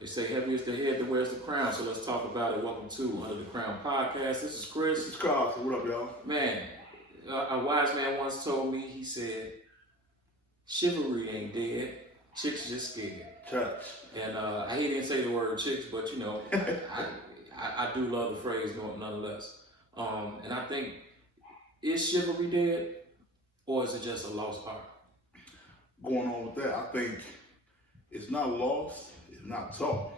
They say heavy is the head that wears the crown, so let's talk about it. Welcome to Under the Crown Podcast. This is Chris. This is Carl. What up, y'all? Man, a wise man once told me, he said, chivalry ain't dead, chicks just scared. Church. And he didn't say the word chicks, but you know, I do love the phrase nonetheless. And I think, is chivalry dead, or is it just a lost art? Going on with that, I think it's not lost, it's not taught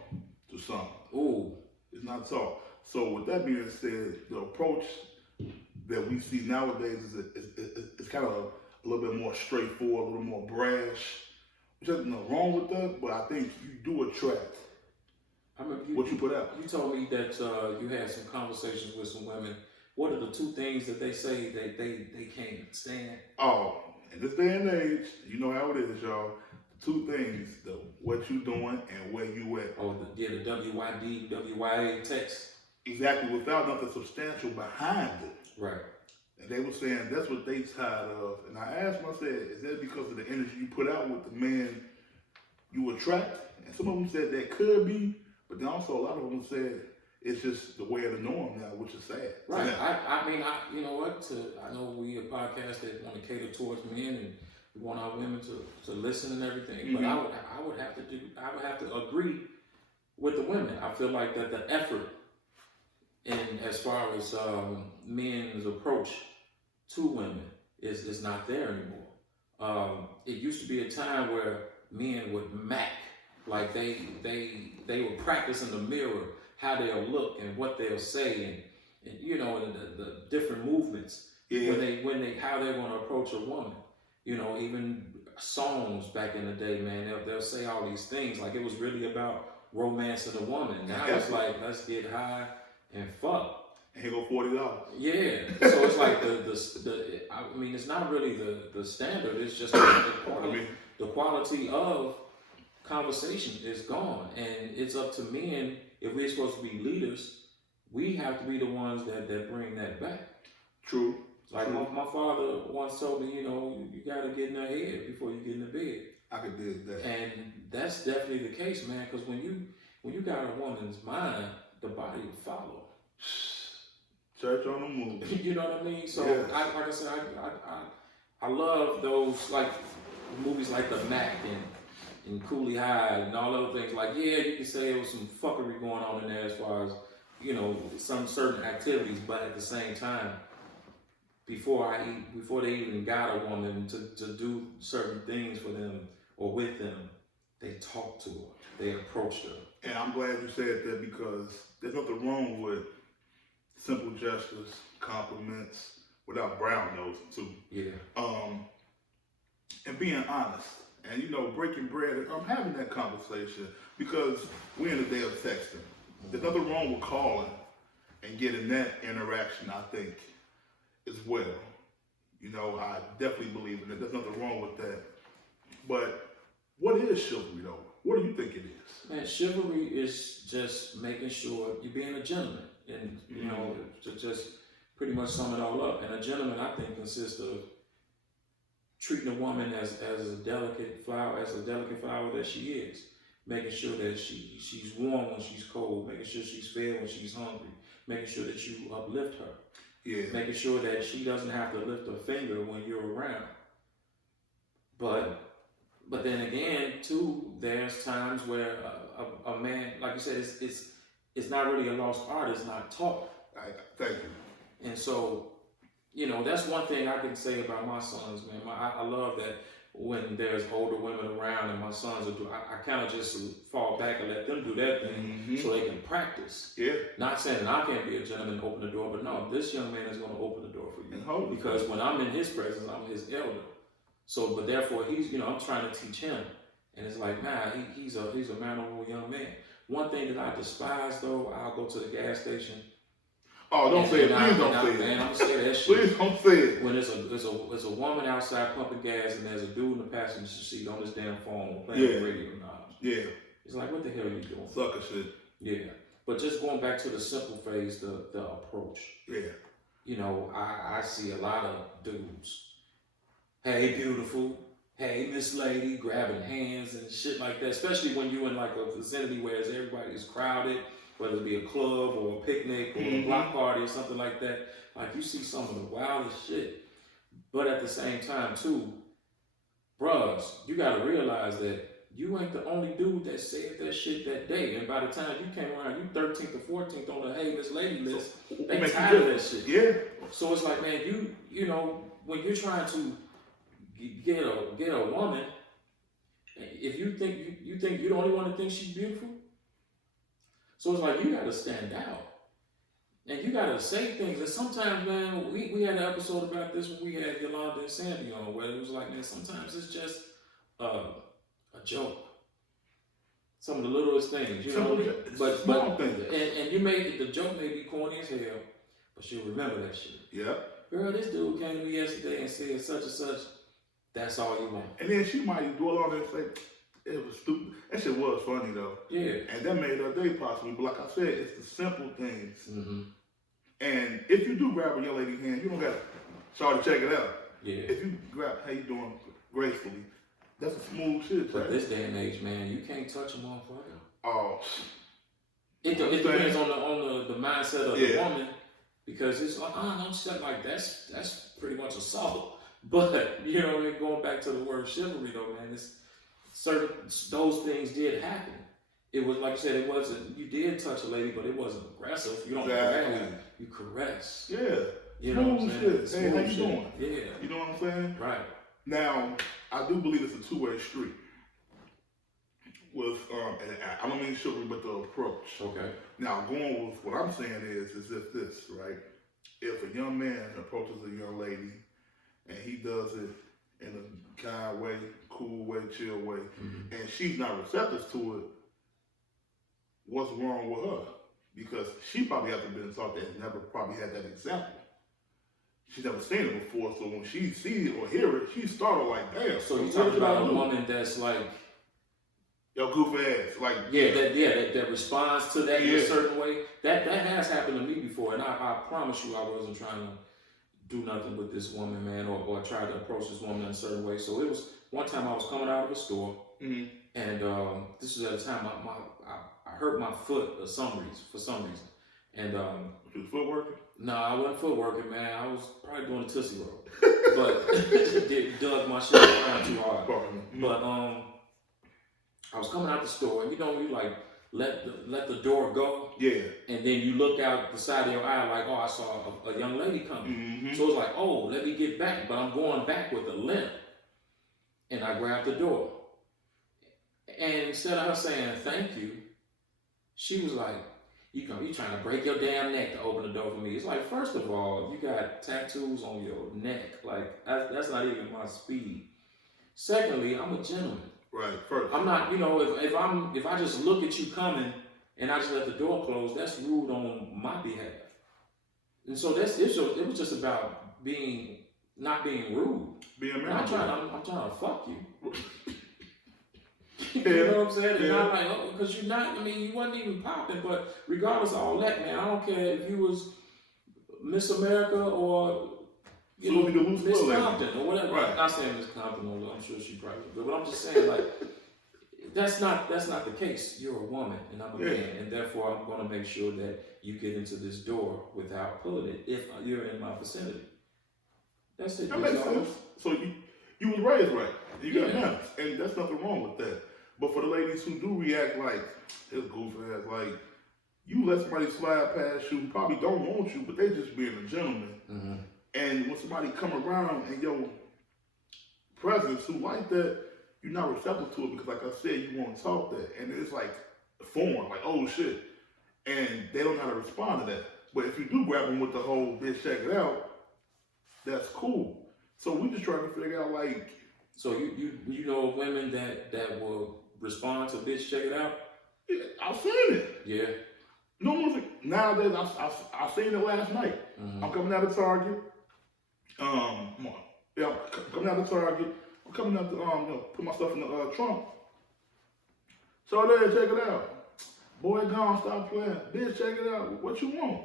to some. Ooh. It's not taught. So with that being said, the approach that we see nowadays is kind of a little bit more straightforward, a little more brash. There's nothing wrong with that, but I think you do attract what you put out. You told me that you had some conversations with some women. What are the two things that they say that they can't stand? Oh, in this day and age, you know how it is, y'all. The two things, what you doing and where you at. Oh, the WYD, WYA text. Exactly, without nothing substantial behind it. Right. And they were saying that's what they tired of. And I asked them, I said, is that because of the energy you put out with the man you attract? And some of them said that could be, but then also a lot of them said it's just the way of the norm now, which is sad. Right. I mean, you know what? I know we a podcast that want to cater towards men and we want our women to listen and everything. Mm-hmm. But I would have to agree with the women. I feel like that the effort, and as far as men's approach to women is not there anymore. It used to be a time where men would mac, like they would practice in the mirror how they'll look and what they'll say and you know, and the different movements. Yeah. when they how they're going to approach a woman. You know, even songs back in the day, man, they'll say all these things like it was really about romancing a woman. Now it's like, let's get high and fuck. And here go $40. Yeah. So it's like I mean, it's not really the standard. It's just the quality of conversation is gone, and it's up to men. If we're supposed to be leaders, we have to be the ones that bring that back. True. Like my father once told me, you know, you got to get in the head before you get in the bed. I could dig that. And that's definitely the case, man. Because when you got a woman's mind, the body will follow. Church on the move. You know what I mean? So yes. like I said, I love those like movies like The Mac and Cooley High and all other things. Like, yeah, you can say there was some fuckery going on in there as far as, you know, some certain activities, but at the same time, before they even got a woman to do certain things for them or with them, they talked to her, they approached her. And I'm glad you said that because there's nothing wrong with simple gestures, compliments, without brown nosing too. Yeah. And being honest. And, you know, breaking bread, I'm having that conversation because we're in the day of texting. There's nothing wrong with calling and getting that interaction, I think, as well. You know, I definitely believe in it. There's nothing wrong with that. But what is chivalry, though? What do you think it is? Man, chivalry is just making sure you're being a gentleman. And, you know, to just pretty much sum it all up. And a gentleman, I think, consists of treating a woman as a delicate flower that she is, making sure that she's warm when she's cold, making sure she's fed when she's hungry, making sure that you uplift her, making sure that she doesn't have to lift her finger when you're around. But then again, too, there's times where a man, like you said, it's not really a lost art. It's not taught. Thank you. And so, you know, that's one thing I can say about my sons, man. I love that when there's older women around and my sons I kind of just fall back and let them do that thing so they can practice. Yeah. Not saying that I can't be a gentleman and open the door, but no, this young man is going to open the door for you. And because when I'm in his presence, I'm his elder. So, but therefore, he's, you know, I'm trying to teach him. And it's like, nah, he's a mannerable young man. One thing that I despise, though, I'll go to the gas station. Oh, don't say it. Please don't say it. Man, I'm gonna say that shit. Please don't say it. When there's a woman outside pumping gas and there's a dude in the passenger seat on his damn phone playing the radio knobs. Yeah. It's like, what the hell are you doing? Sucker shit. Yeah. But just going back to the simple phase, the approach. Yeah. You know, I see a lot of dudes. Hey, beautiful. hey, Miss Lady, grabbing hands and shit like that, especially when you're in like a vicinity where everybody's crowded, whether it be a club or a picnic or a block party or something like that. Like, you see some of the wildest shit. But at the same time, too, bros, you gotta realize that you ain't the only dude that said that shit that day. And by the time you came around, you 13th or 14th on the Hey Miss Lady list. They tired of that shit. Yeah. So it's like, man, you know, when you're trying to get a woman, if you think you think you're the only one that thinks she's beautiful, so it's like you gotta stand out. And you gotta say things. And sometimes, man, we had an episode about this when we had Yolanda and Sandy on, where it was like, man, sometimes it's just a joke. Some of the littlest things, you know. But and you may the joke may be corny as hell, but she'll remember that shit. Yep. Girl, this dude came to me yesterday and said such and such. That's all you want. And then she might dwell on it and say, it was stupid. That shit was funny though. Yeah. And that made her day possible. But like I said, it's the simple things. Mm-hmm. And if you do grab a young lady's hand, you don't got to try to check it out. Yeah. If you grab, how you doing gracefully, that's a smooth shit. But this day and age, man, you can't touch a motherfucker. Oh. It depends on the mindset of the woman, because it's like, don't step like that's pretty much assault. But you know, going back to the word chivalry though, man, it's certain those things did happen. It was like I said, it wasn't, you did touch a lady, but it wasn't aggressive. You don't grab, you caress. Yeah. You know what I'm saying? Shit. Hey, how you doing? Yeah. You know what I'm saying? Right. Now, I do believe it's a two-way street. With and I don't mean chivalry, but the approach. Okay. Now, going with what I'm saying is if this, right? If a young man approaches a young lady and he does it in a kind way, cool way, chill way, and she's not receptive to it, what's wrong with her? Because she probably hasn't been taught that, never probably had that example. She's never seen it before, so when she sees it or hear it, she's startled like, damn. So you're talking about a woman that's like, yo, goof ass, like that responds to that in a certain way. That has happened to me before, and I promise you, I wasn't trying to do nothing with this woman, man, or try to approach this woman in a certain way. So it was one time I was coming out of a store, and this was at a time I hurt my foot for some reason, and you was foot working? No, I wasn't foot working, man. I was probably doing a Tootsie Roll, but dug my shit around too hard. But I was coming out the store, and you know, you like let the door go, and then you look out the side of your eye like, oh, I saw a young lady coming. So it's like, oh, let me get back, but I'm going back with a limp, and I grabbed the door, and instead of her saying thank you, she was like, you trying to break your damn neck to open the door for me. It's like, first of all, you got tattoos on your neck, like that's not even my speed. Secondly, I'm a gentleman. Right. First, I'm not, you know, if I just look at you coming and I just let the door close, that's rude on my behalf. And so it was just about not being rude. Being married. I'm trying to fuck you. You know what I'm saying? And I'm like, oh, because you're not, I mean, you wasn't even popping, but regardless of all that, man, I don't care if you was Miss America or Miss Compton or whatever. Right. I'm not saying Miss Compton, although I'm sure she probably would, but I'm just saying, like, that's not the case. You're a woman and I'm a man, and therefore I'm going to make sure that you get into this door without pulling it if you're in my vicinity. That's it. That makes sense. So you was raised right. You got manners, and there's nothing wrong with that. But for the ladies who do react like this goofy ass, like you let somebody slide past you who probably don't want you, but they just being a gentleman. And when somebody come around and your presence who like that, you're not receptive to it because, like I said, you want to talk that, and it's like foreign, like oh shit, and they don't know how to respond to that. But if you do grab them with the whole bitch check it out, that's cool. So we just trying to figure out like. So you know of women that will respond to bitch check it out? Yeah, I've seen it. Yeah. No one's nowadays. I seen it last night. I'm coming out of Target. Coming out of Target. I'm coming out to put my stuff in the trunk. So there, check it out. Boy, gone, stop playing. Bitch, check it out. What you want?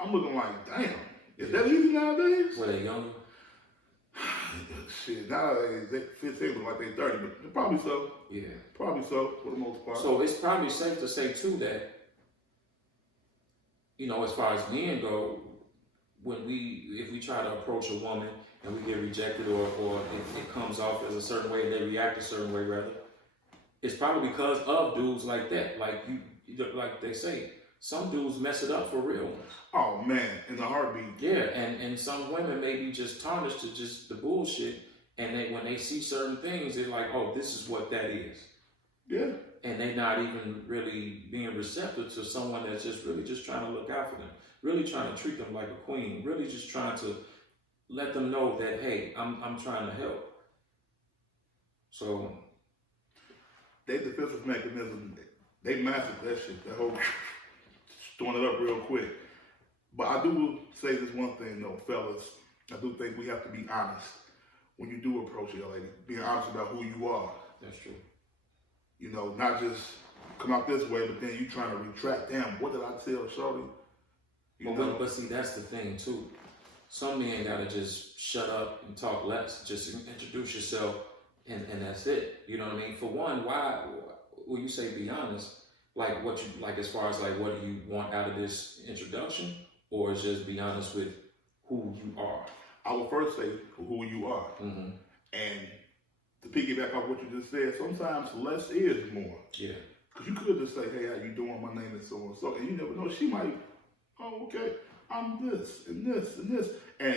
I'm looking like, damn. Is that easy nowadays? Were they younger? shit, nowadays, they 15 look like they 30, but probably so. Yeah. Probably so, for the most part. So it's probably safe to say too that, you know, as far as men go, if we try to approach a woman and we get rejected or it comes off as a certain way, they react a certain way rather, it's probably because of dudes like that. Like like they say, some dudes mess it up for real. Oh man, in a heartbeat. Yeah, and some women may be just tarnished to just the bullshit, and when they see certain things, they're like, oh, this is what that is. Yeah. And they're not even really being receptive to someone that's just really just trying to look out for them, really trying to treat them like a queen, really just trying to let them know that, hey, I'm trying to help. So They defensive mechanism, they mastered that shit. That whole throwing it up real quick. But I do say this one thing though, fellas. I do think we have to be honest when you do approach a young lady. Being honest about who you are. that's true. You know, not just come out this way, but then you trying to retract. Damn, what did I tell Shorty? But see, that's the thing too. Some men gotta just shut up and talk less. Just introduce yourself, and that's it. You know what I mean? For one, why when you say be honest, like what you like as far as like what do you want out of this introduction, or is just be honest with who you are? I would first say who you are, and to piggyback off what you just said, sometimes less is more. Yeah. Because you could just say, hey, how you doing? My name is so and so, and you never know. She might, oh, okay, I'm this and this and this, and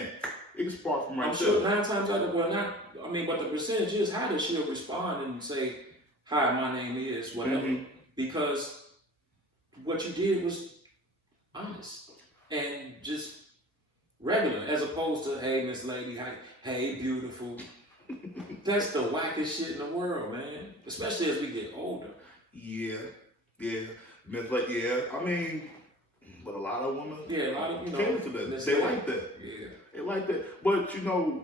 it can spark from right I'm there. sure 9 times out of but the percentage is how does she respond and say, hi, my name is whatever, because what you did was honest and just regular, as opposed to, hey, Miss Lady, hey, beautiful. That's the wackest shit in the world, man. Especially as we get older. Yeah. Miss Lady, yeah. I mean, but a lot of women, yeah, a lot of cater to that. They like that. Yeah. They like that. But you know,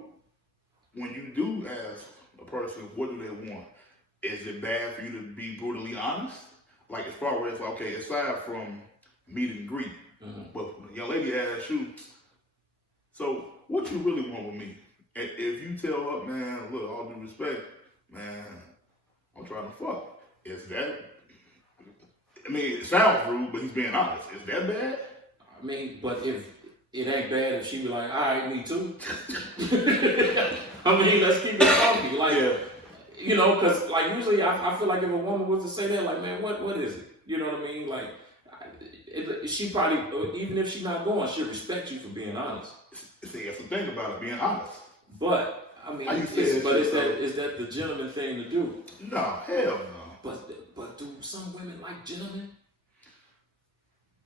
when you do ask a person, what do they want? Is it bad for you to be brutally honest? Like as far as okay, aside from meet and greet, but when a young lady asks you, so what you really want with me? And if you tell her, man, look, all due respect, man, I'm trying to fuck. Is that? I mean, it sounds rude, but he's being honest. Is that bad? I mean, but if it ain't bad if she be like, all right, me too. I mean, let's keep it funky. Like, you know, because like usually I feel like if a woman was to say that, like, man, what is it? You know what I mean? Like, she probably, even if she's not going, she'll respect you for being honest. See, that's the thing about it, being honest. But, I mean, is that the gentleman thing to do? No, hell no. But do some women like gentlemen?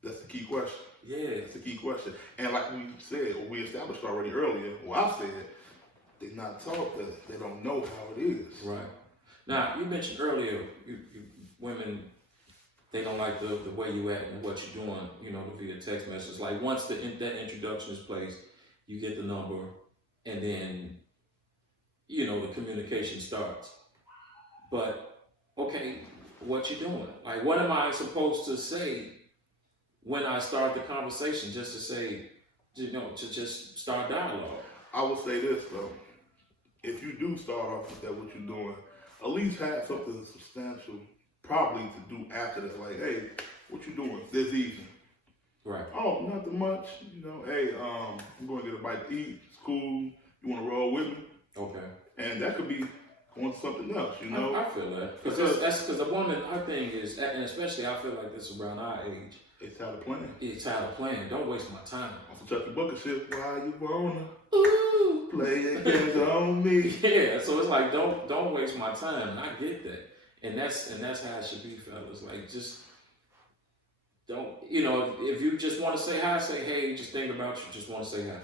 That's the key question. Yeah. That's the key question. And like we said, or we established already earlier, I said, they're not taught that. They don't know how it is. Right. Now, you mentioned earlier, women, they don't like the way you act and what you're doing, you know, via text message. Like once that introduction is placed, you get the number, and then, you know, the communication starts. But, okay, what you doing? Like, what am I supposed to say when I start the conversation, just to say, you know, to just start dialogue? I would say this, though. If you do start off with that, what you're doing, at least have something substantial probably to do after that. Like, hey, what you doing this evening? Right. Oh, nothing much. You know, hey, I'm going to get a bite to eat. It's cool. You want to roll with me? Okay. And that could be going to something else, you know? I feel that. Because a woman, our thing is, and especially I feel like this around our age. It's tired of playing. It's tired of playing. Don't waste my time. I'm from Chucky Bucket shit. Why you wanna play your games on me? Yeah, so it's like don't waste my time. And I get that. And that's how it should be, fellas. Like just don't, you know, if you just want to say hi, say hey, just think about you, just want to say hi.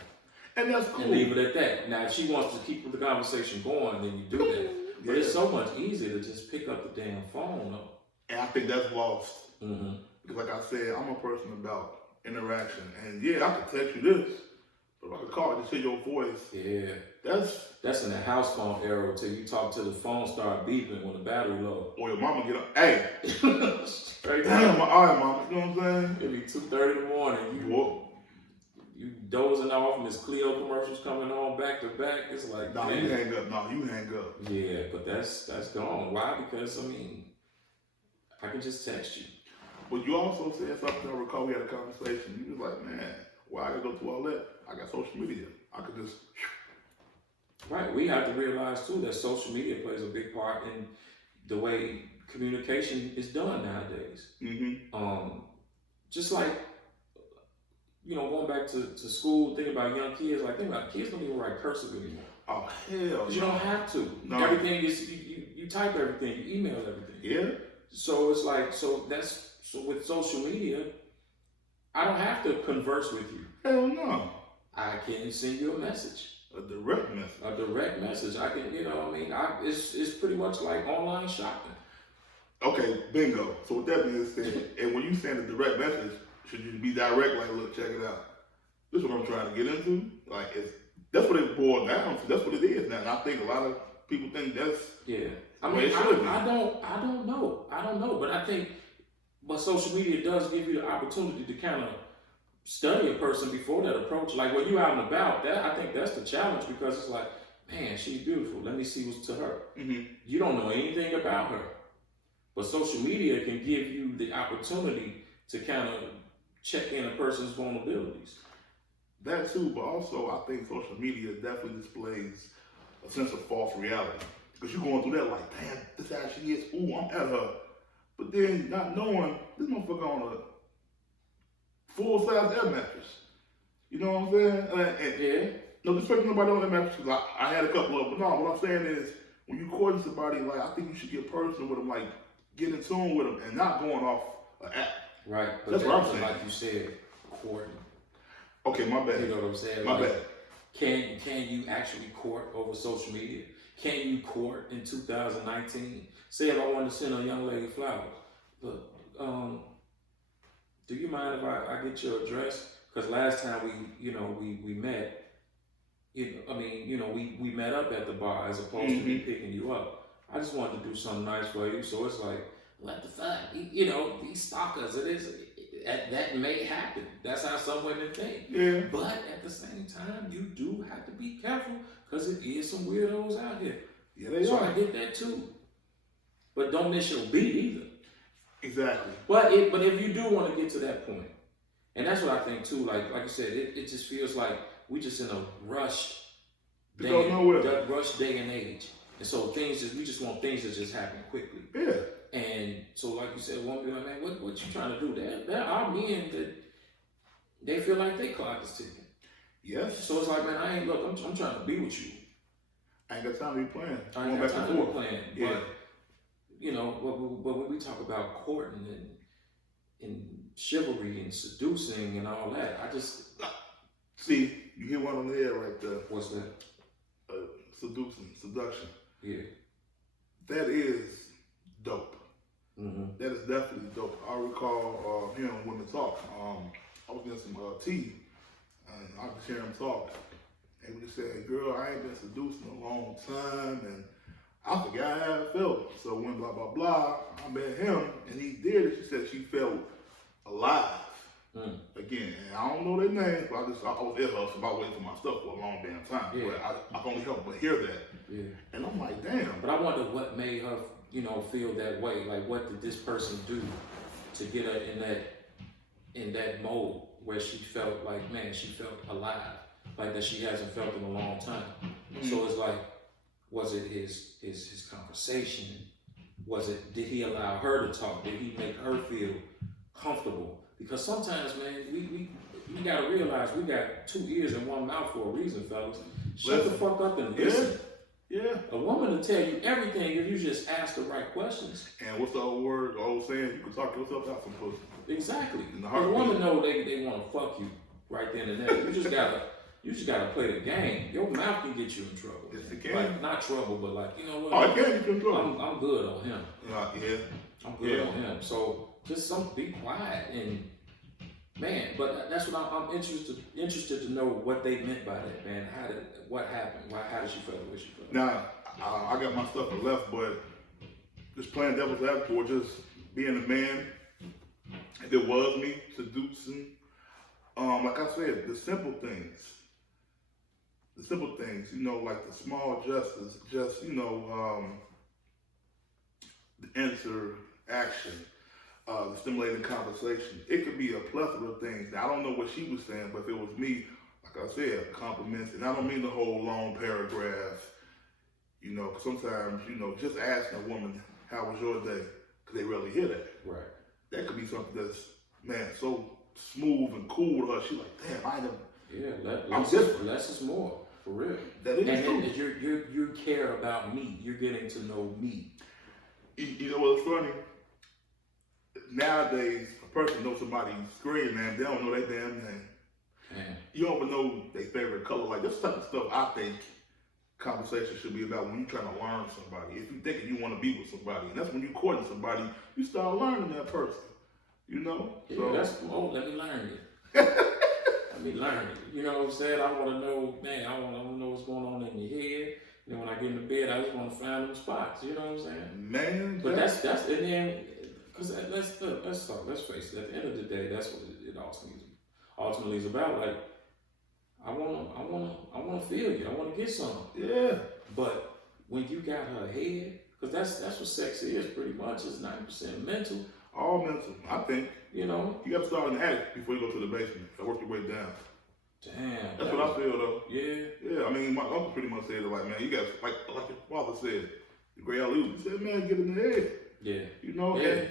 And that's cool. And leave it at that. Now if she wants to keep the conversation going, then you do that. But it's so much easier to just pick up the damn phone though. And I think that's lost. Mm-hmm. Because like I said, I'm a person about interaction. And yeah, I can text you this, but if I can call and just hear your voice. Yeah. That's in the house phone era till you talk till the phone start beeping when the battery low. Or your mama get up, hey. Straight damn, all right, mama, you know what I'm saying? It'll be 2:30 in the morning. you dozing off and there's Clio commercials coming on back to back. It's like, No, man. you hang up. No, you hang up. Yeah, but that's gone. Why? Because I mean, I can just text you. But you also said something. I recall we had a conversation. You was like, man, why I gotta go through all that? I got social media. I could just. Right. We have to realize too that social media plays a big part in the way communication is done nowadays. Mm-hmm. Just like, you know, going back to school, thinking about young kids, like think about kids don't even write cursive anymore. Oh hell! You don't have to. No. Everything is you type everything, you email everything. Yeah. So it's like so with social media, I don't have to converse with you. Hell no. I can send you a message. A direct message. A direct message. I can, you know, I mean, it's pretty much like online shopping. Okay, bingo. So with that being said, and when you send a direct message, should you be direct? Like, look, check it out. This is what I'm trying to get into. Like, that's what it boils down to. That's what it is now. And I think a lot of people think that's I mean, I don't know, but I think, but social media does give you the opportunity to kind of study a person before that approach. Like when you out and about, that I think that's the challenge because it's like, man, she's beautiful. Let me see what's to her. Mm-hmm. You don't know anything about her, but social media can give you the opportunity to kind of check in a person's vulnerabilities. That too, but also I think social media definitely displays a sense of false reality. Because you're going through that like, damn, this how she is. Ooh, I'm at her. But then not knowing this motherfucker on a full-size air mattress. You know what I'm saying? Yeah. No disrespect to nobody on that mattress because I had a couple of them. But no, what I'm saying is when you courting somebody, like I think you should get personal with them, like get in tune with them and not going off an app. Right. But that's what I'm saying. Like you said, courting. Okay, my bad. You know what I'm saying? My like, bad. Can you actually court over social media? Can you court in 2019? Say if I wanted to send a young lady flowers, look, do you mind if I get your address? Because last time we met, we met up at the bar as opposed to me picking you up. I just wanted to do something nice for you, so it's like, what the fuck? You know, these stalkers, that may happen. That's how some women think. Yeah. But at the same time, you do have to be careful because it is some weirdos out here. Yeah, they so are. I did that too. But don't miss your beat either. Exactly. But if you do want to get to that point, and that's what I think too, like you said, it just feels like we just in a rushed day and age. And so we just want things to just happen quickly. Yeah. And so like you said, one be like, man, what you trying to do? There are men that they feel like their clock is ticking. Yes. So it's like, man, I'm trying to be with you. I ain't got time to be playing. I ain't got time to be playing. Yeah. But you know, but when we talk about courting and chivalry and seducing and all that, I just see you hit one on the head right there. What's that? Seduction. Yeah. That is dope. Mm-hmm. That is definitely dope. I recall hearing women talk. I was getting some tea, and I was hearing them talk. They were just saying, "Girl, I ain't been seduced in a long time, and I forgot how it felt." So when blah blah blah, I met him, and he did it. She said she felt alive again. And I don't know their names, but I was at her, so I waiting for my stuff for a long damn time. Yeah. But I can only help but hear that. Yeah. And I'm like, damn. But I wonder what made her, feel that way. Like, what did this person do to get her in that mode where she felt like, man, she felt alive, like that she hasn't felt in a long time. Mm-hmm. So it's like, was it his conversation? Did he allow her to talk? Did he make her feel comfortable? Because sometimes, man, we gotta realize we got 2 ears and 1 mouth for a reason, fellas. Shut the fuck up and listen. Yeah. A woman will tell you everything if you just ask the right questions. And what's the old saying? You can talk yourself out some pussy. Exactly. A woman know they want to fuck you right then and there. You just gotta play the game. Your mouth can get you in trouble. Yes, it can. Like, not trouble, but like, you know what? Oh, it can get you in trouble. I'm good on him. Yeah. I'm good on him. So just be quiet and man. But that's what I'm interested to know what they meant by that, man. What happened? How did she feel the way she felt? Now I got my stuff and left, but just playing devil's advocate or just being a man. If it was me seducing, like I said, the simple things, you know, like the small gestures, just, you know, the interaction, the stimulating conversation. It could be a plethora of things. Now, I don't know what she was saying, but if it was me, like I said, compliments, and I don't mean the whole long paragraph, you know, 'cause sometimes, you know, just asking a woman, how was your day? Because they rarely hear that. Right. That could be something that's, man, so smooth and cool to her. She's like, damn, I never. Yeah, I'm different. less is more, for real. That is and true. then you care about me. You're getting to know me. You know what's funny? Nowadays, a person knows somebody's screen name, they don't know their damn name. Man. You don't even know their favorite color. Like, this type of stuff I think conversation should be about when you're trying to learn somebody. If you're thinking you want to be with somebody, and that's when you're courting somebody, you start learning that person. You know? Yeah, So that's cool. Let me learn you. Let me learn you. You know what I'm saying? I want to know, man, I want to know what's going on in your head. And then when I get into bed, I just want to find them spots. You know what I'm saying? Man, but that's and then, because let's talk, let's face it. At the end of the day, that's what it ultimately is about. Like, I wanna feel you. I wanna get some. Yeah. But when you got her head, because that's what sex is pretty much. It's 90% mental. All mental. I think. You know. You got to start in the attic before you go to the basement. And work your way down. Damn. That's what I feel though. Yeah. Yeah. I mean, my uncle pretty much said it like, man, you got like your father said, the great alley. He said, man, get in the head. Yeah. You know. Yeah. And,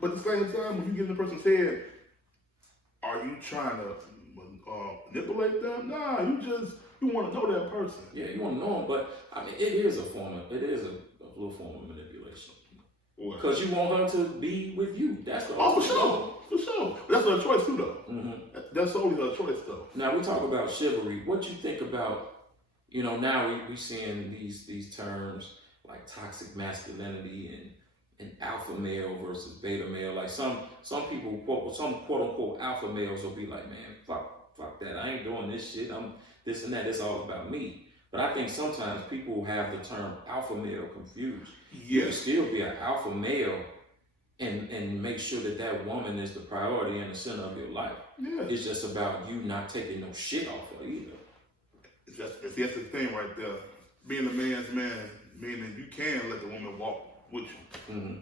but at the same time, when you get in the person's head, are you trying to manipulate them? Nah, you want to know that person. Yeah, you want to know them, but I mean, it is a little form of manipulation. Because you want her to be with you. That's the for sure. But that's her choice too, though. Mm-hmm. That's only her choice, though. Now we talk about chivalry. What you think about? You know, now we seeing these terms like toxic masculinity and alpha male versus beta male. Like some people quote unquote alpha males will be like, man, fuck that. I ain't doing this shit. I'm this and that. It's all about me. But I think sometimes people have the term alpha male confused. You can still be an alpha male and make sure that woman is the priority and the center of your life. Yeah. It's just about you not taking no shit off her either. That's the thing right there. Being a man's man, meaning you can let the woman walk with you. Mm-hmm.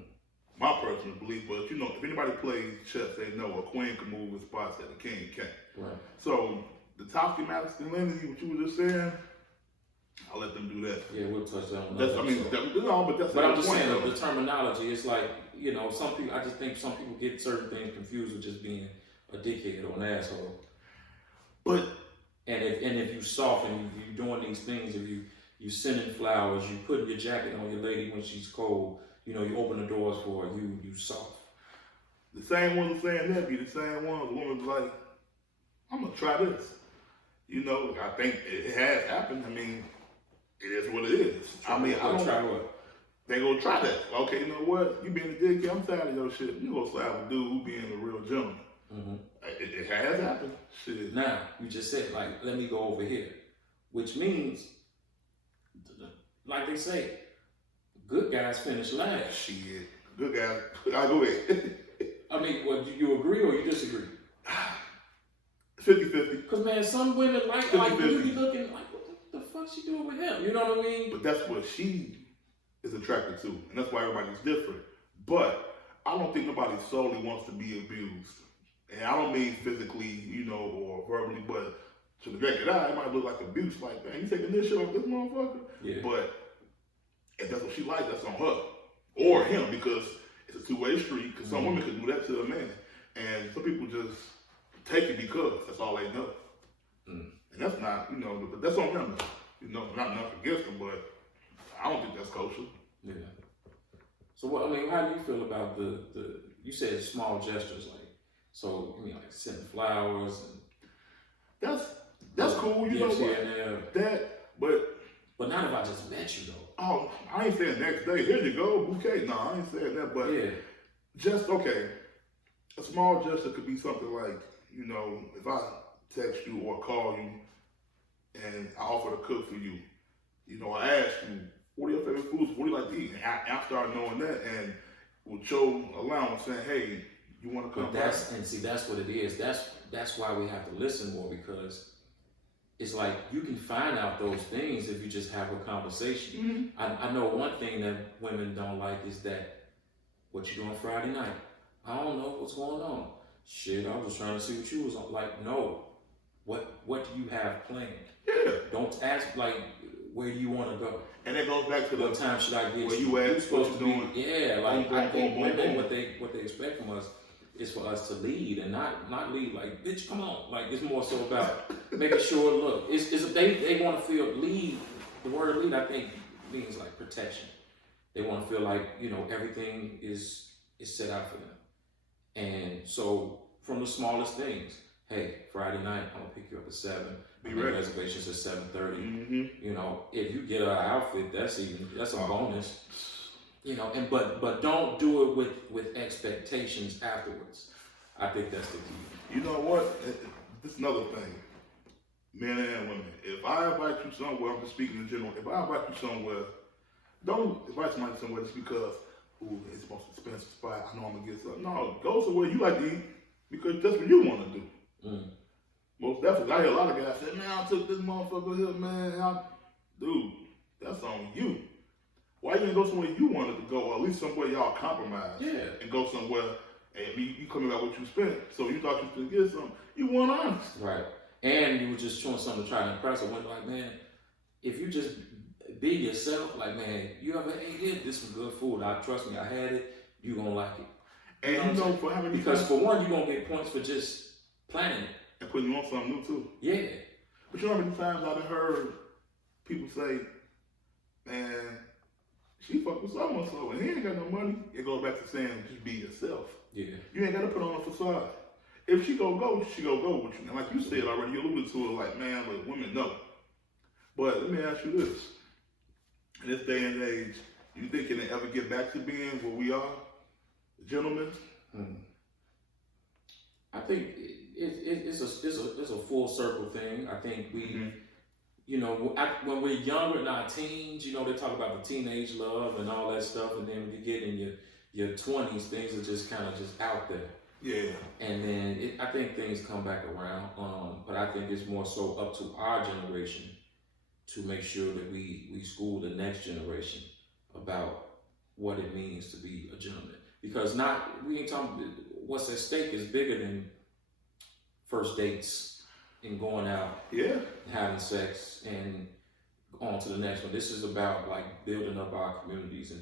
My personal belief, but you know, if anybody plays chess, they know a queen can move in spots that a king can't. Right. So the toxic masculinity, what you were just saying, I'll let them do that. Yeah, we'll touch on that. But that's. But I'm just saying the terminology. It's like, you know, some people. I just think some people get certain things confused with just being a dickhead or an asshole. But if you soft and you doing these things, if you sending flowers, you putting your jacket on your lady when she's cold, you know, you open the doors for her, you soft. The same ones saying that be the same ones. The woman's like, I'm gonna try this. You know, I think it has happened. I mean, it is what it is. I mean, I don't try what? They gonna try that. Okay, you know what? You being a dickhead, I'm tired of your shit. You gonna slap a dude who being a real gentleman. Mm-hmm. It has happened. Shit. Now, you just said, like, let me go over here. Which means, like they say, good guys finish last. Shit. Good guys. I go ahead. I mean, what, you agree or you disagree? 50-50. Because, man, some women like you be looking like, what the fuck she doing with him? You know what I mean? But that's what she is attracted to. And that's why everybody's different. But I don't think nobody solely wants to be abused. And I don't mean physically, you know, or verbally, but to the naked eye, it might look like abuse. Like, man, you taking this shit off this motherfucker? Yeah. But if that's what she likes, that's on her. Or him, because it's a two-way street. Because some women could do that to a man. And some people just take it because that's all they know. And that's not, you know, but that's on them. You know, not against them, but I don't think that's kosher. Yeah. So what, I mean, how do you feel about the you said small gestures, like, so, you mean, like sending flowers and that's cool, you know what? But not if I just met you though. Oh, I ain't saying next day, here you go, bouquet. No, I ain't saying that, but just okay. A small gesture could be something like, you know, if I text you or call you and I offer to cook for you, you know, I ask you, what are your favorite foods? What do you like to eat? And I start knowing that, and with your allowance saying, hey, You want to come But that's what it is. That's why we have to listen more, because it's like you can find out those things if you just have a conversation. I know one thing that women don't like is that, what you doing Friday night? I don't know what's going on. Shit, I was just trying to see what you was on. Like, no. What do you have planned? Yeah. Don't ask, like, where do you want to go? And that goes back to What time should I get where you? you at, You're supposed what to you be, doing. yeah, like, Boom, I think boom, women, boom. what they expect from us is for us to lead, and not lead like, bitch, come on. Like, it's more so about making sure, look, they want to feel lead. The word lead, I think, means like protection. They want to feel like, everything is set out for them. And so from the smallest things, hey, Friday night, I'm gonna pick you up at 7. Be ready. Reservations at 7:30. If you get an outfit, that's a bonus. But don't do it with expectations afterwards. I think that's the key. You know what? This is another thing. Men and women. If I invite you somewhere, I'm just speaking in general. If I invite you somewhere, don't invite somebody somewhere just because, it's the most expensive spot. I know I'm gonna get something. No, go somewhere you like to eat because that's what you want to do. Most definitely. I hear a lot of guys say, man, I took this motherfucker here, man. Dude, that's on you. Why you didn't go somewhere you wanted to go, or at least somewhere y'all compromise? Yeah. And go somewhere, and you coming out what you spent. So you thought you was going to get something. You weren't honest. Right. And you were just showing something to try to impress her. When, like, man, if you just be yourself, like, man, you ever ate it? This was good food. Trust me, I had it. You gonna like it. And you know for how many Because times? for one, you're gonna get points for just planning it. And putting you on something new too. Yeah. But you know how many times I've heard people say, man, she fuck with so-and-so and he ain't got no money. It goes back to saying just be yourself. Yeah. You ain't got to put on a facade. If she go, she go with you. And like you said already, you alluded to it like, man, but women know. But let me ask you this. In this day and age, you think can it ever get back to being where we are? Gentlemen? I think it's a full circle thing. I think we, when we're younger in our teens, they talk about the teenage love and all that stuff, and then when you get in your 20s, things are just kind of just out there. Yeah. And then I think things come back around, but I think it's more so up to our generation to make sure that we school the next generation about what it means to be a gentleman. Because we ain't talking, what's at stake is bigger than first dates and going out, Yeah, having sex, and on to the next one. This is about like building up our communities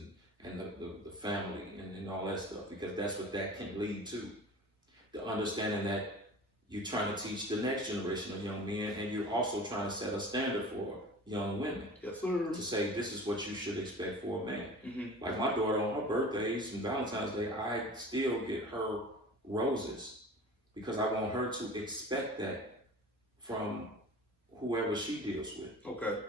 and the family and all that stuff, because that's what that can lead to. The understanding that you're trying to teach the next generation of young men, and you're also trying to set a standard for young women. yes, sir. To say this is what you should expect for a man. Like my daughter on her birthdays and Valentine's Day, I still get her roses because I want her to expect that from whoever she deals with. Okay.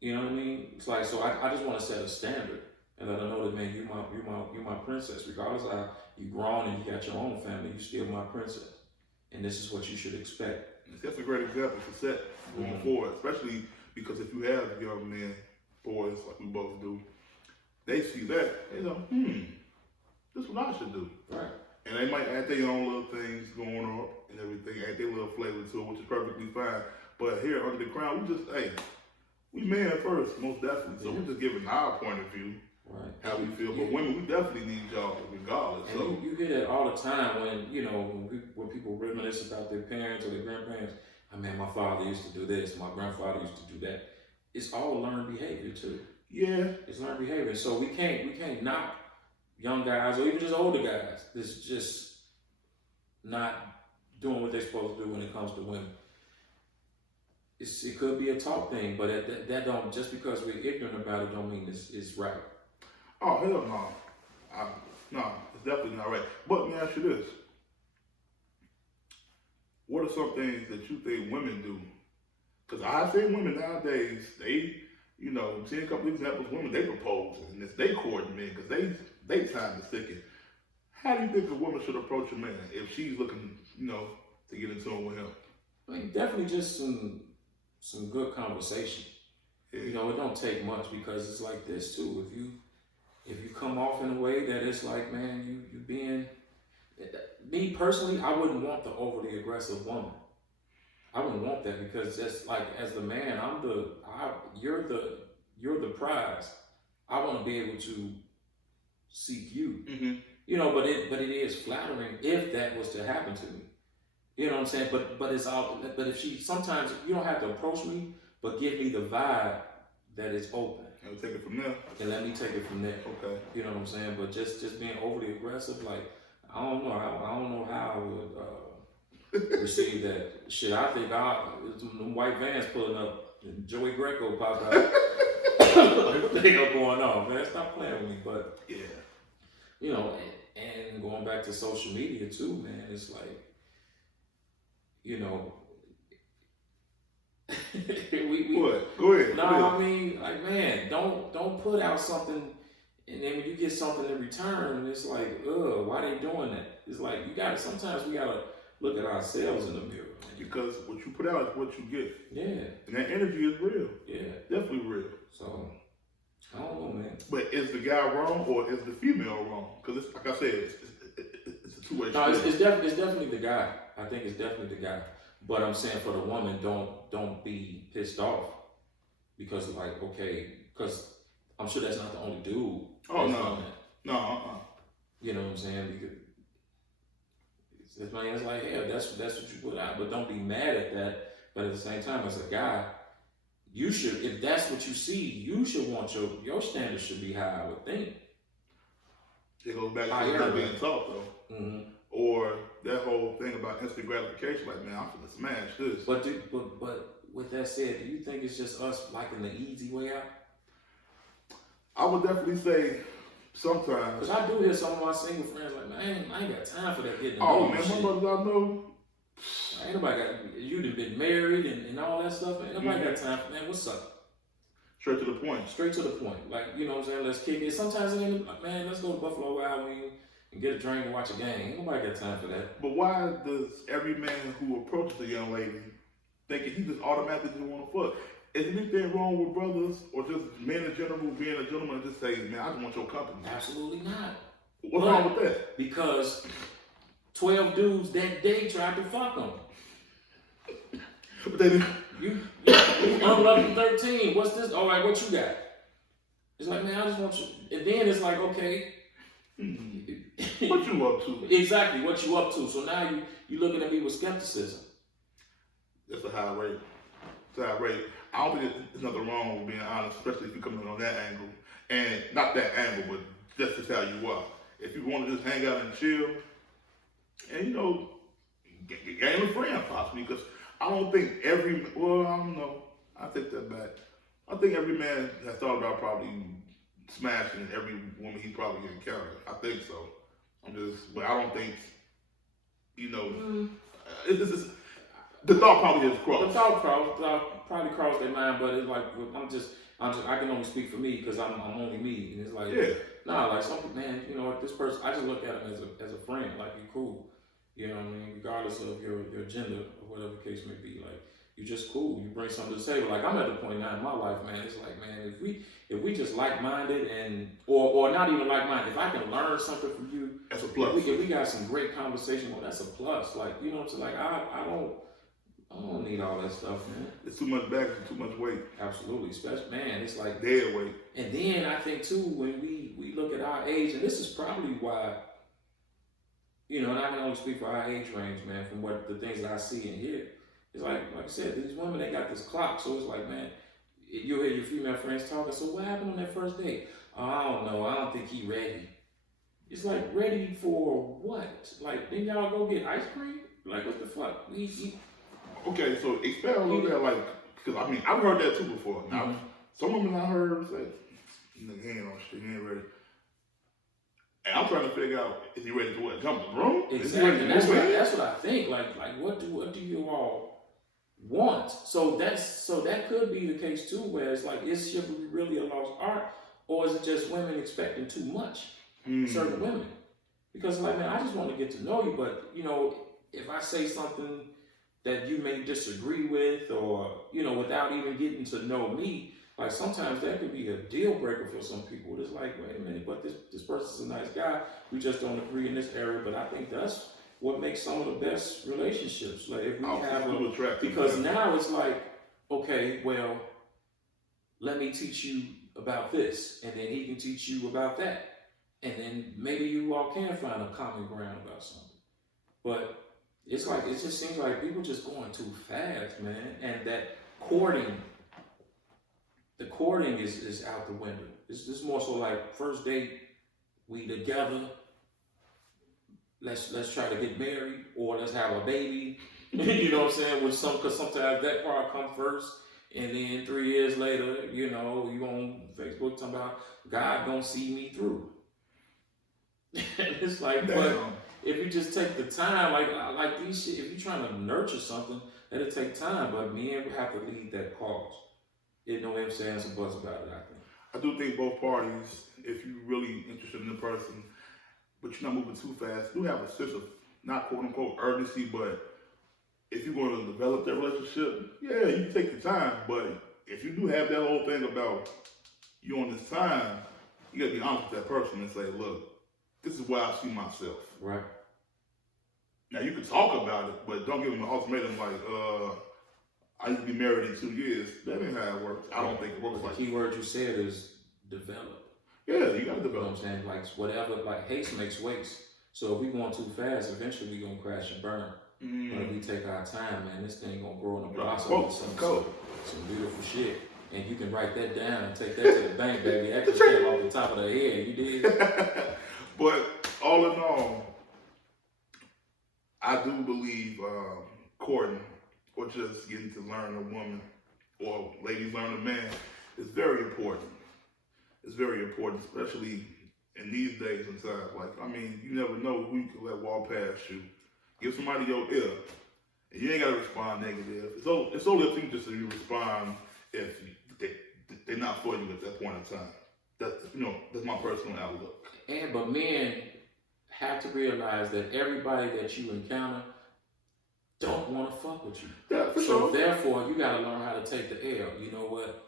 You know what I mean? It's like, so I just want to set a standard and let her know that, man, you're my princess. Regardless of how you grown and you got your own family, you still my princess. And this is what you should expect. That's a great example to set going forward, especially because if you have young men, boys, like we both do, they see that, they know, this is what I should do. Right. And they might add their own little things going on and everything, add their little flavor to it, which is perfectly fine. But here under the crown, we men first, most definitely. So we're just giving our point of view, right, how we feel. But women, we definitely need y'all regardless. And so you hear that all the time when people reminisce about their parents or their grandparents. I mean, my father used to do this, my grandfather used to do that. It's all learned behavior too. Yeah. It's learned behavior. So we can't knock young guys or even just older guys that's just not doing what they're supposed to do when it comes to women. It could be a talk thing, but that don't, just because we're ignorant about it don't mean it's right. Oh, hell no. No, it's definitely not right. But let me ask you this. What are some things that you think women do? Because I say women nowadays, they, seeing a couple of examples, women, they propose, and it's they courting men, because they time to stick it. How do you think a woman should approach a man if she's looking, to get into it with him? I mean, definitely just some good conversation. Yeah. It don't take much, because it's like this too. If you come off in a way that it's like, man, you being, me personally, I wouldn't want the overly aggressive woman. I wouldn't want that because just like as the man, you're the prize. I want to be able to seek you. Mm-hmm. You know, but it is flattering if that was to happen to me. You know what I'm saying? But it's all. But if she sometimes you don't have to approach me, but give me the vibe that it's open. And we'll take it from there. And let me take it from there. Okay. You know what I'm saying? But just being overly aggressive, like I don't know. I don't know how I would receive that shit. I think them white vans pulling up, and Joey Greco popped out. Like, what the hell going on, man? Stop playing with me. But yeah, you know, and going back to social media too, man. It's like, you know. what? Go ahead. No, I mean, like, man, don't put out something, and then when you get something in return, it's like, why they doing that? It's like sometimes we gotta look at ourselves in the mirror. Because what you put out is what you get. Yeah. And that energy is real. Yeah. Definitely real. So, I don't know, man. But is the guy wrong or is the female wrong? Because it's like I said, it's a two-way street. No, it's definitely the guy. I think it's definitely the guy. But I'm saying for the woman, don't be pissed off because because I'm sure that's not the only dude. Oh no, no, You know what I'm saying? Because it's like, yeah, that's what you put out, but don't be mad at that. But at the same time, as a guy, you should, if that's what you see, you should want your standards should be high. I would think. It goes back to not being taught though. Mm-hmm. Or that whole thing about instant gratification, like, man, I'm gonna smash this. But with that said, do you think it's just us liking the easy way out? I would definitely say sometimes. Because I do hear some of my single friends like, man, I ain't got time for that getting oh man, my brothers I know. Ain't nobody got, you done been married and all that stuff, man. Nobody got time for, man, what's up? Straight to the point. Straight to the point. Like, you know what I'm saying? Let's kick it. Sometimes it ain't, like, man, let's go to Buffalo Wild Wings and get a drink and watch a game. Ain't nobody got time for that. But why does every man who approaches a young lady thinking he just automatically just want to fuck? Is anything wrong with brothers or just men in general being a gentleman and just saying, man, I just want your company? Absolutely not. What's wrong with that? Because 12 dudes that day tried to fuck them. But they you unlucky 13. What's this? All right, what you got? It's like, man, I just want you. And then it's like, okay. What you up to? Exactly, what you up to. So now you looking at me with skepticism. That's a high rate. It's a high rate. I don't think there's nothing wrong with being honest, especially if you're coming on that angle. And not that angle, but just to tell you what. If you want to just hang out and chill, and you know, gain a friend possibly, because I don't think I don't know. I take that back. I think every man has thought about probably smashing every woman he probably encountered. I think so. But I don't think, you know, the thought probably has crossed. The thought probably crossed their mind, but it's like, I can only speak for me because I'm only me. And it's like, like some man, you know, this person, I just look at him as a friend, like you're cool. You know what I mean? Regardless of your gender or whatever the case may be, like you're just cool. You bring something to the table. Like I'm at the point now in my life, man. It's like, man, if we just like-minded and or not even like-minded, if I can learn something from you, that's a plus. If we got some great conversation, well, that's a plus. Like you know what I'm saying? Like I don't need all that stuff, man. It's too much baggage and too much weight. Absolutely, especially man. It's like dead weight. And then I think too when we look at our age, and this is probably why. You know, and I can only speak for our age range, man, from what the things that I see and hear. It's like I said, these women, they got this clock. So it's like, man, you'll hear your female friends talking. So what happened on that first date? Oh, I don't know. I don't think he ready. It's like, ready for what? Like, then y'all go get ice cream? Like, what the fuck? Okay, so expand a little bit, like, because I mean, I've heard that too before. Now, some women I heard say, nigga, he ain't on shit, he ain't ready. And I'm trying to figure out, is he ready to what, jump the room? Exactly. That's what I think. Like what do you all want? So that could be the case too, where it's like, is chivalry really a lost art, or is it just women expecting too much? Certain women, because like, man, I just want to get to know you, but you know, if I say something that you may disagree with, or you know, without even getting to know me. Like sometimes that could be a deal breaker for some people. It's like, wait a minute, but this person's a nice guy. We just don't agree in this area. But I think what makes some of the best relationships. Like if we have because now it's like, okay, well, let me teach you about this, and then he can teach you about that, and then maybe you all can find a common ground about something. But it's like, it just seems like people just going too fast, man, and that courting. The courting is out the window. It's more so like first date, we together. Let's try to get married, or let's have a baby. You know what I'm saying? With because sometimes that part comes first, and then 3 years later, you know, you on Facebook talking about God gonna see me through. And it's like, but if you just take the time, like these shit, if you're trying to nurture something, that'll take time. But men have to lead that cause. There's no ifs, ands, or buts about it, I think. I do think both parties, if you're really interested in the person, but you're not moving too fast, do have a sense of, not quote unquote urgency, but if you're going to develop that relationship, yeah, you take your time. But if you do have that whole thing about you on this time, you got to be honest with that person and say, look, this is where I see myself. Right. Now, you can talk about it, but don't give them an ultimatum like, I need to be married in 2 years. That ain't how it works. I don't think it works like that. The key word you said is develop. Yeah, you got to develop. You know what I'm saying? Like, whatever, like, haste makes waste. So if we going too fast, eventually we going to crash and burn. But if we take our time, man, this thing going to grow and blossom into some beautiful shit. And you can write that down and take that to the bank, baby. That just came off the top of the head. You did? But all in all, I do believe courting, or just getting to learn a woman, or ladies learn a man, is very important. It's very important, especially in these days and times. Like, I mean, you never know who you can let walk past you. Give somebody your ear, and you ain't got to respond negative. It's only a thing just so you respond if they're not for you at that point in time. That's my personal outlook. But men have to realize that everybody that you encounter don't want to fuck with you. Yeah, for so sure. Therefore, you got to learn how to take the L. You know what?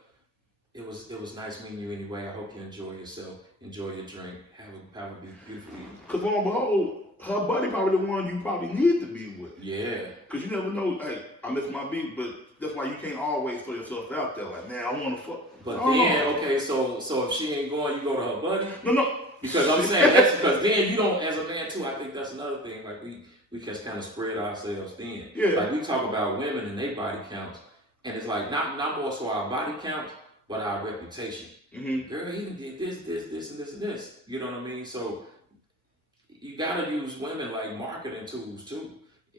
It was nice meeting you anyway. I hope you enjoy yourself. Enjoy your drink. Have a beautiful evening. Because lo and behold, her buddy probably the one you probably need to be with. Yeah. Because you never know, hey, I missed my beat, but that's why you can't always throw yourself out there like, man, I want to fuck. But then, okay, so if she ain't going, you go to her buddy? No. Because I'm saying that's because then you don't, as a man too, I think that's another thing. Like we just kind of spread ourselves thin. Yeah. Like we talk about women and their body counts, and it's like not more so our body count, but our reputation. Mm-hmm. Girl, he did this, and this. You know what I mean? So you gotta use women like marketing tools too.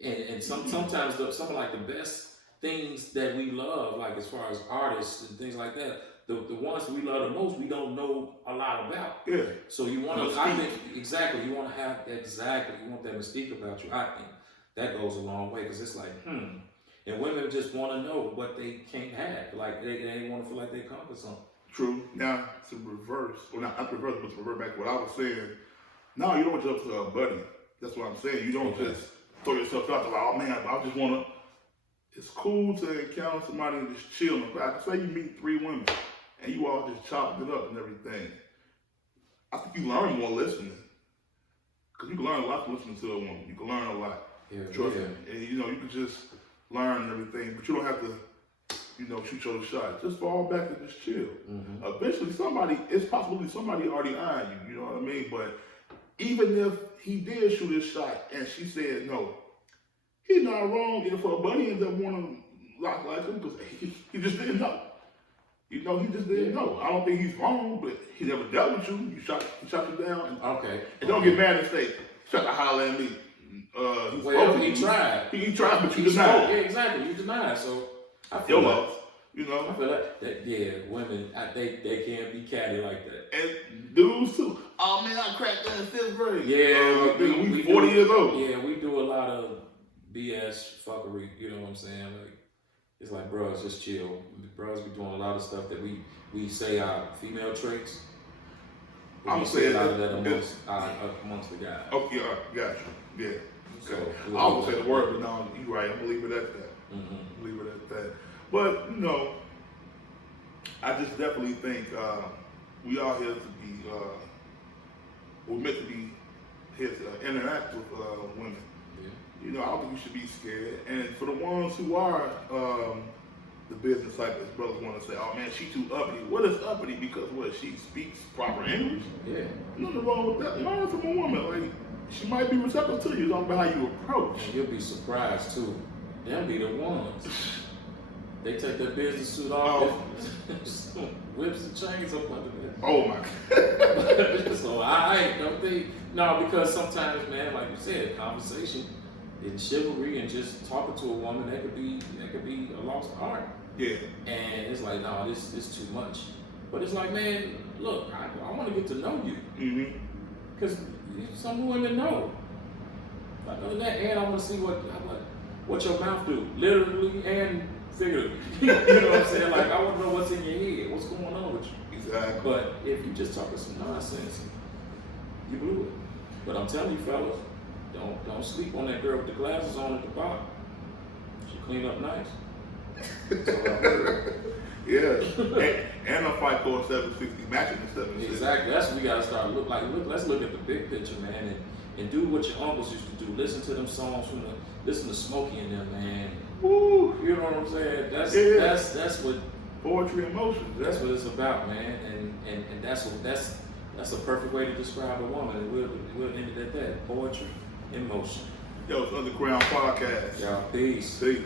And sometimes some of like the best things that we love, like as far as artists and things like that, the ones we love the most, we don't know a lot about. Yeah. So you want to, I think, exactly, you want to have, you want that mystique about you. I think that goes a long way because it's like, and women just want to know what they can't have. Like they want to feel like they conquer something. True. Now, to reverse, well, not to reverse, but to revert back to what I was saying, no, you don't jump to a buddy. That's what I'm saying. You don't just throw yourself out there like, oh man, I just want to. It's cool to encounter somebody and just chill. Like, say you meet 3 women and you all just chopping it up and everything. I think you learn more listening. Because you can learn a lot from listening to a woman. You can learn a lot. Yeah, Trust me. And you can just learn and everything, but you don't have to, shoot your shot. Just fall back and just chill. Mm-hmm. Eventually it's possibly somebody already eyeing you, you know what I mean? But even if he did shoot his shot and she said no, he's not wrong if a buddy ends up wanting to lock like him because he just didn't know. He just didn't know. I don't think he's wrong, but he never dealt with you. He shot you down. And don't get mad and say, try to holler at me. He tried. He tried, but you denied. Yeah, exactly. You denied. So I feel your like, loss. I feel like that. Yeah, women, they can't be catty like that. And dudes too. Oh man, I cracked that in 5th grade. Yeah, we 40 years old. Yeah, we do a lot of BS fuckery. You know what I'm saying? Like, it's like, bros, just chill. Bros be doing a lot of stuff that we say are female traits. I'm gonna say a lot of that amongst the guys. Okay, got you. Yeah. Okay. So, I was gonna say the word, but no, you're right. I'm gonna leave it at that. Mm-hmm. Leave it at that. But I just definitely think we are here to be. We're meant to be here to interact with women. Yeah. I don't think you should be scared. And for the ones who are the business cyclists, brothers want to say, "Oh man, she too uppity." What is uppity? Because what, she speaks proper English? Yeah. Nothing wrong with that. Learn from a woman. Like, she might be receptive to you. It's all about how you approach. And you'll be surprised too. They'll be the ones. They take their business suit off, whips and chains up under there. Oh my God. So I don't think because sometimes, man, like you said, conversation and chivalry and just talking to a woman, that could be a lost art. Yeah. And it's like, no, this is too much. But it's like, man, look, I want to get to know you. Mm-hmm. Because some women know. Like, other than that, and I want to see what your mouth do, literally and figuratively. You know what I'm saying? Like, I want to know what's in your head, what's going on with you. Exactly. But if you just talking some nonsense, you blew it. But I'm telling you, fellas, don't sleep on that girl with the glasses on at the bottom. She cleaned up nice. Yeah. and a FICO 760 matching the 760. Exactly. That's what we gotta start let's look at the big picture, man, and do what your uncles used to do. Listen to them songs listen to Smokey and them, man. Woo. You know what I'm saying? That's what poetry and motion. That's what it's about, man. And that's a perfect way to describe a woman. And we'll end it at that. Poetry in motion. Yo, it's Underground Podcast. Y'all, peace. Peace.